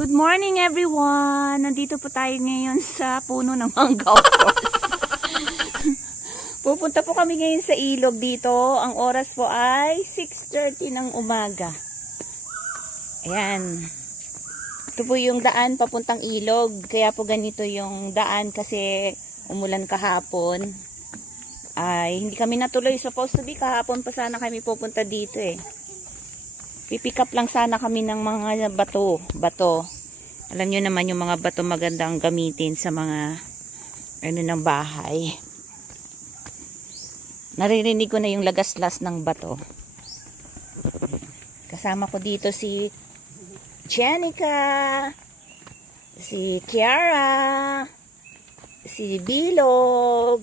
Good morning everyone! Nandito po tayo ngayon sa puno ng manggaw forest. Pupunta po kami ngayon sa ilog dito. Ang oras po ay 6.30 ng umaga. Ayan. Ito po yung daan papuntang ilog. Kaya po ganito yung daan kasi umulan kahapon. Ay, hindi kami natuloy. Supposed to be kahapon pa sana kami pupunta dito eh. Pipick up lang sana kami ng mga bato. Bato. Alam nyo naman yung mga bato magandang gamitin sa mga ano ng bahay. Naririnig ko na yung lagaslas ng bato. Kasama ko dito si Jenica, si Kiara, si Bilog,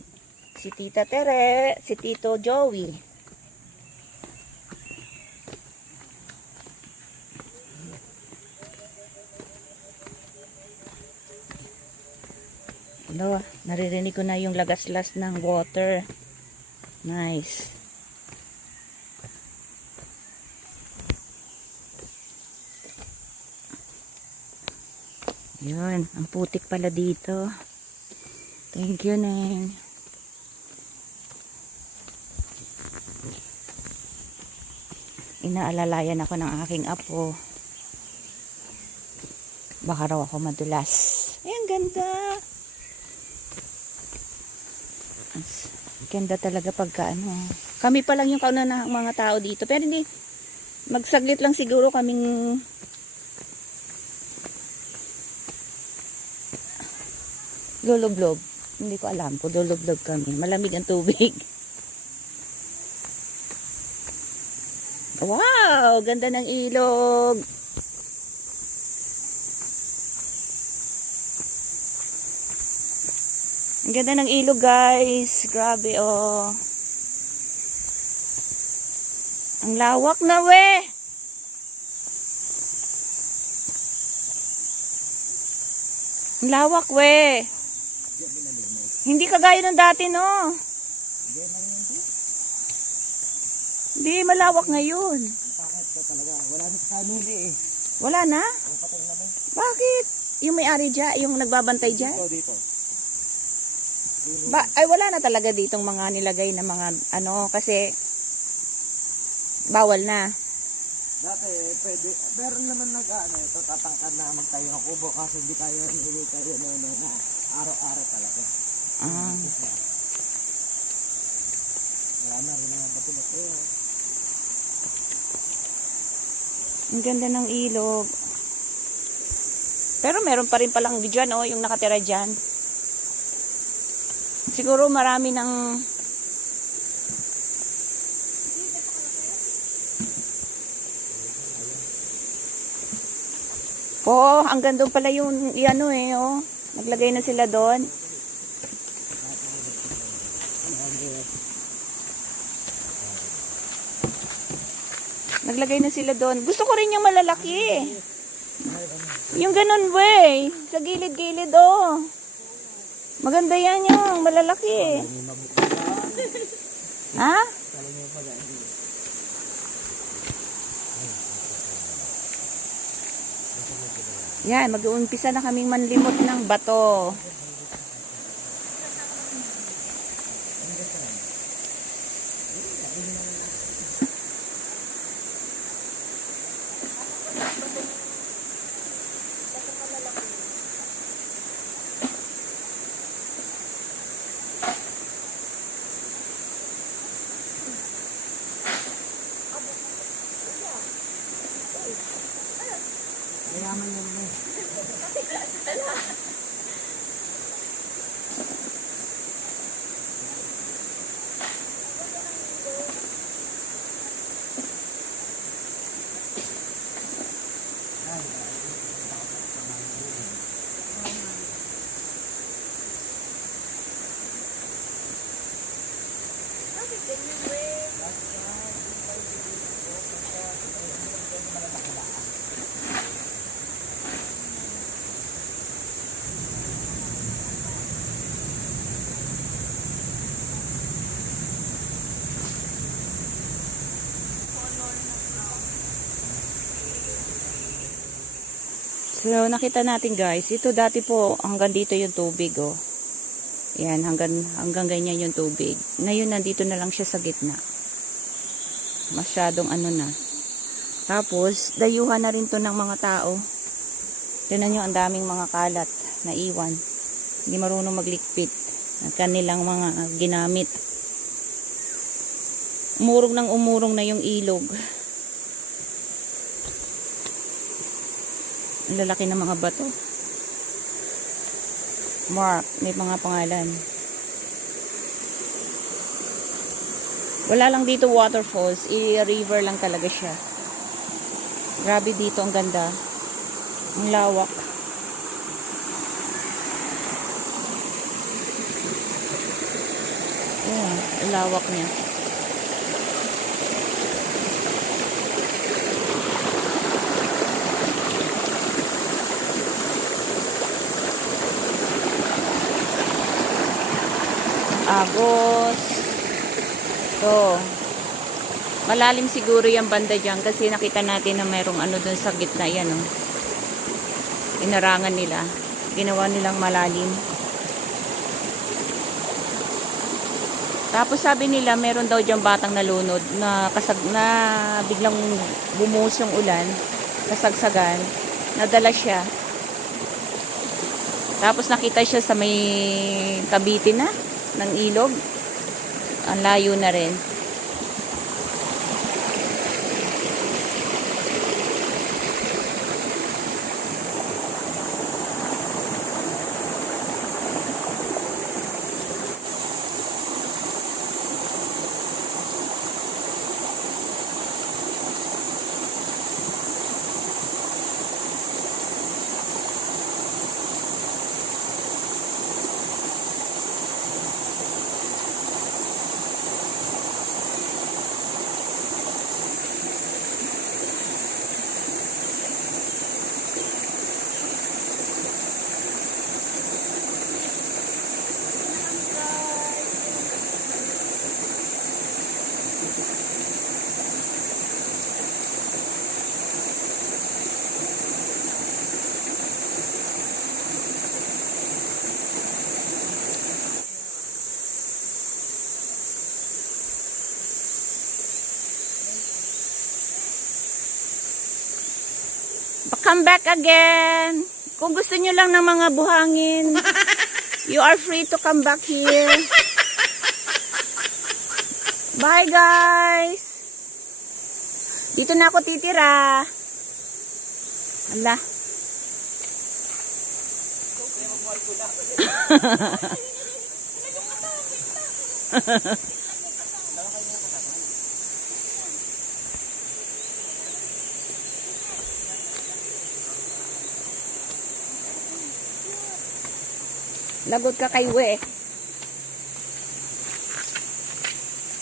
si Tita Tere, si Tito Joey. Hello, naririnig ko na yung lagaslas ng water. Nice. Yun, ang putik pala dito. Thank you, Neng. Inaalalayan ako ng aking apo. Baka raw ako madulas. Ay, ang ganda. Ganda talaga pagka ano. Kami pa lang yung kauna ng mga tao dito. Pero hindi, magsaglit lang siguro kaming lulublob. Hindi ko alam kung lulublob kami. Malamig ang tubig. Wow! Ganda ng ilog. Ang ganda ng ilog guys. Grabe oh. Ang lawak na we. Ang lawak we. Hindi kagaya ng dati no. Hindi malawak ngayon. Wala na sa kanuli eh. Wala na? Bakit? Yung may-ari dyan, yung nagbabantay dyan? Ito dito. Ba, ay wala na talaga ditong mga nilagay na mga ano kasi bawal na. Dati pwede, meron naman nag ano, ito tatangkad na magtayo ng kubo kasi hindi tayo hindi tayo na, na, na araw-araw talaga. Ah, Wala na rin mga bato-bato. ang ganda ng ilog. Pero meron pa rin palang dyan, oh, yung nakatira dyan. Siguro marami ng... Oo, hanggang doon pala yung, ano eh, oh. Naglagay na sila doon. Naglagay na sila doon. Gusto ko rin yung malalaki. Yung ganun, wey. Sa gilid-gilid, oh. Maganda yan yung malalaki. ha? Yan, mag-uumpisa na kaming manlimot ng bato. Mayaman eh. So, nakita natin guys, ito dati po hanggang dito yung tubig oh. Yan, hanggang, hanggang ganyan yung tubig. Ngayon, nandito na lang siya sa gitna. Masyadong ano na. Tapos, dayuhan na rin to ng mga tao. Tignan nyo, ang daming mga kalat na iwan. Hindi marunong maglikpit ng kanilang mga ginamit. Umurong ng umurong na yung ilog. Lalaki ng mga bato. Mark, may mga pangalan. Wala lang dito waterfalls, i-river lang talaga siya. Grabe dito, ang ganda. Ang lawak. Ayan, lawak niya. Agos. So, malalim siguro yung banda dyan kasi nakita natin na mayroong ano dun sa gitna yan. Oh. Inarangan nila. Ginawa nilang malalim. Tapos sabi nila meron daw diyang batang nalunod na kasag na biglang bumuhos yung ulan, kasagsagan, nadala siya. Tapos nakita siya sa may Cavite na ng ilog. Ang layo na rin. Come back again. Kung gusto nyo lang ng mga buhangin, you are free to come back here. Bye guys. Dito na ako titira. Ala. Lagot ka kay We.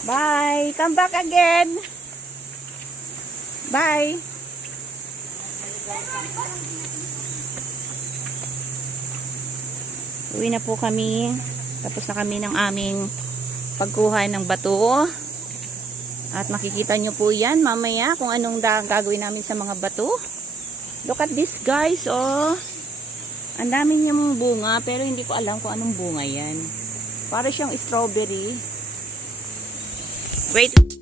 Bye. Come back again. Bye. Uwi na po kami. Tapos na kami ng aming pagkuha ng bato. At makikita nyo po yan mamaya kung anong gagawin namin sa mga bato. Look at this guys, oh. Ang dami niyang bunga, pero hindi ko alam kung anong bunga yan. Para siyang strawberry. Wait.